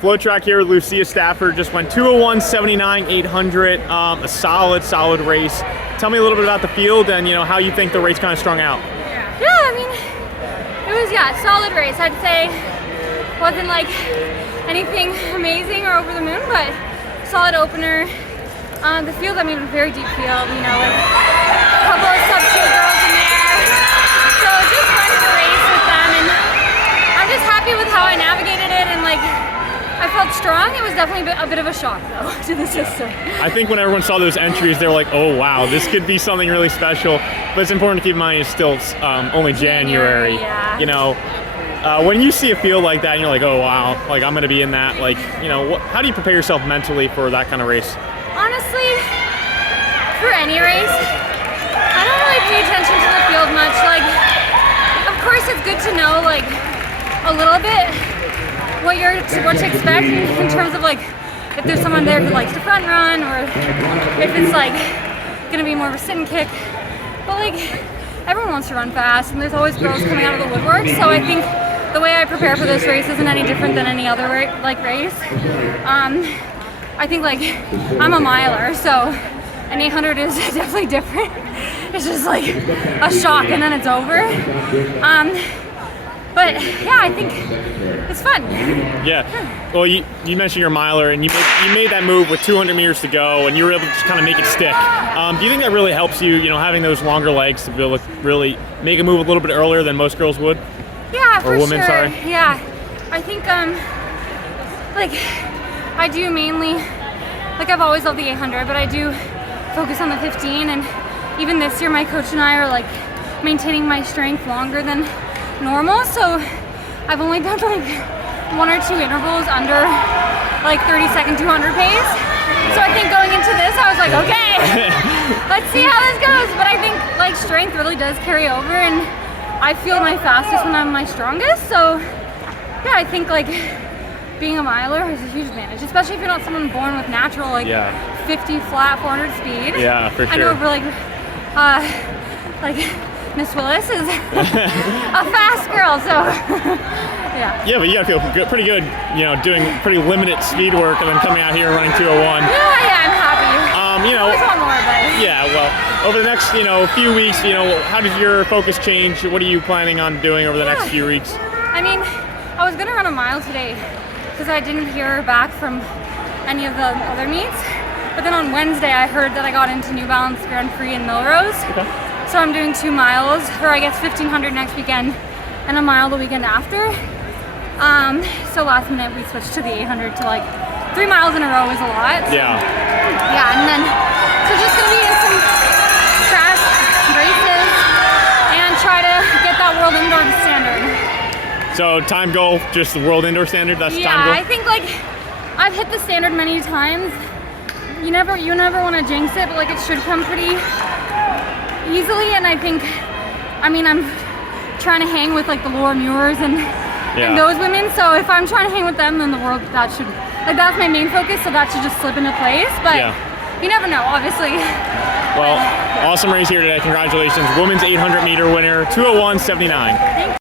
FloTrack here with Lucia Stafford. Just went 201.79, 800. A solid race. Tell me a little bit about the field and how you think the race kind of strung out. Yeah, I mean, it was a solid race. I'd say wasn't like anything amazing or over the moon, but solid opener. The field, I mean, very deep field. Like a couple of sub-2 girls in there. So just fun to race with them, and I'm just happy with how I navigated it, and I felt strong. It was definitely a bit of a shock, though, to the system. I think when everyone saw those entries, they were like, oh, wow, this could be something really special. But it's important to keep in mind it's still only January. Yeah. When you see a field like that, and you're like, oh, wow, I'm going to be in that. How do you prepare yourself mentally for that kind of race? Honestly, for any race, I don't really pay attention to the field much. Of course, it's good to know, a little bit what to expect in terms of if there's someone there who likes to front run, or if it's gonna be more of a sit and kick. But everyone wants to run fast, and there's always girls coming out of the woodwork. So I think the way I prepare for this race isn't any different than any other race. I think I'm a miler, so an 800 is definitely different. It's just a shock and then it's over. But yeah, I think it's fun. Yeah. Well, you mentioned you're a miler, and you made that move with 200 meters to go, and you were able to just kind of make it stick. Do you think that really helps you, having those longer legs to be able to really make a move a little bit earlier than most girls would? Yeah, for women, sure. sorry. Yeah, I think I do mainly, I've always loved the 800, but I do focus on the 15, and even this year my coach and I are maintaining my strength longer than normal, so I've only done 1 or 2 intervals under 30-second 200 pace. So I think going into this I was okay, let's see how this goes. But I think strength really does carry over, and I feel my fastest when I'm my strongest. So yeah, I think being a miler is a huge advantage, especially if you're not someone born with natural 50 flat 400 speed. Yeah, for sure. I know Miss Willis is a fast girl, so yeah. Yeah, but you gotta feel pretty good, doing pretty limited speed work and then coming out here and running 201. Yeah, I'm happy. I always want more, but yeah. Well, over the next few weeks, how does your focus change? What are you planning on doing over the next few weeks? I mean, I was gonna run a mile today because I didn't hear back from any of the other meets. But then on Wednesday, I heard that I got into New Balance Grand Prix in Melrose. Okay. So I'm doing 2 miles, or I guess 1,500 next weekend, and a mile the weekend after. So last minute we switched to the 800 to 3 miles in a row is a lot. So, yeah. Yeah, and then so just gonna be in some fast races and try to get that world indoor standard. So time goal, just the world indoor standard. That's the time goal. Yeah, I think I've hit the standard many times. You never want to jinx it, but it should come pretty easily. And I think, I'm trying to hang with the Laura Muirs and those women. So if I'm trying to hang with them, then the world that's my main focus. So that should just slip into place. But you never know, obviously. Well, awesome race here today. Congratulations, women's 800 meter winner, 201.79. Thanks.